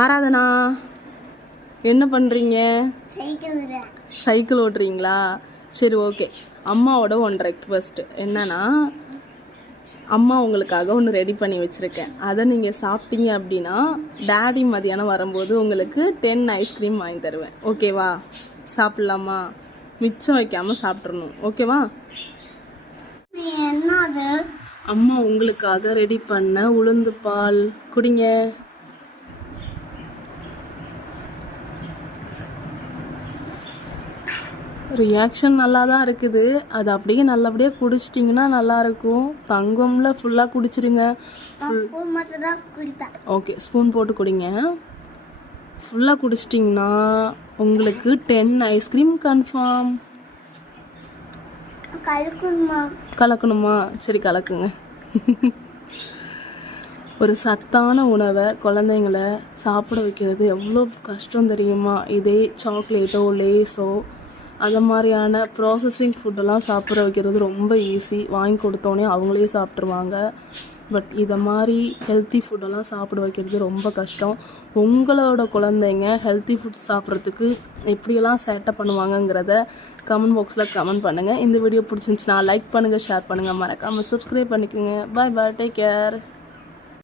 ஆராதனா என்ன பண்ணுறீங்க? சைக்கிள் ஓட்டுறீங்களா? சரி, ஓகே. அம்மாவோட ஒன்று ரெக்வெஸ்ட் என்னன்னா, அம்மா உங்களுக்காக ஒன்று ரெடி பண்ணி வச்சுருக்கேன். அதை நீங்கள் சாப்பிட்டீங்க அப்படின்னா டேடி மதியானம் வரும்போது உங்களுக்கு 10 ஐஸ்கிரீம் வாங்கி தருவேன். ஓகேவா? சாப்பிட்லாமா? மிச்சம் வைக்காமல் சாப்பிட்றணும். ஓகேவா? அம்மா உங்களுக்காக ரெடி பண்ண உளுந்து பால் குடிங்க. ரியாக்ஷன் நல்லா தான் இருக்குது. அது அப்படியே நல்லபடியாக குடிச்சிட்டிங்கன்னா நல்லாயிருக்கும். தங்கம்ல ஃபுல்லாக குடிச்சிடுங்க. ஓகே, ஸ்பூன் போட்டு குடிங்க. ஃபுல்லாக குடிச்சிட்டிங்கன்னா உங்களுக்கு 10 ஐஸ்கிரீம் கன்ஃபார்ம். கலக்கணுமா? சரி, கலக்குங்க. ஒரு சத்தான உணவை குழந்தைங்களை சாப்பிட வைக்கிறது எவ்வளோ கஷ்டம் தெரியுமா? இதே சாக்லேட்டோ லேஸோ அந்த மாதிரியான ப்ராசஸிங் ஃபுட்டெல்லாம் சாப்பிட வைக்கிறது ரொம்ப ஈஸி. வாங்கி கொடுத்தோன்னே அவங்களே சாப்பிட்ருவாங்க. பட் இதை மாதிரி ஹெல்த்தி ஃபுட்டெல்லாம் சாப்பிட வைக்கிறது ரொம்ப கஷ்டம். உங்களோட குழந்தைங்க ஹெல்த்தி ஃபுட் சாப்பிட்றதுக்கு எப்படியெல்லாம் சேட்டை பண்ணுவாங்கங்கிறத கமெண்ட் பாக்ஸில் கமெண்ட் பண்ணுங்கள். இந்த வீடியோ பிடிச்சிருந்துச்சுன்னா லைக் பண்ணுங்கள், ஷேர் பண்ணுங்கள், மறக்காமல் சப்ஸ்கிரைப் பண்ணிக்கோங்க. பாய் பாய், டேக் கேர்.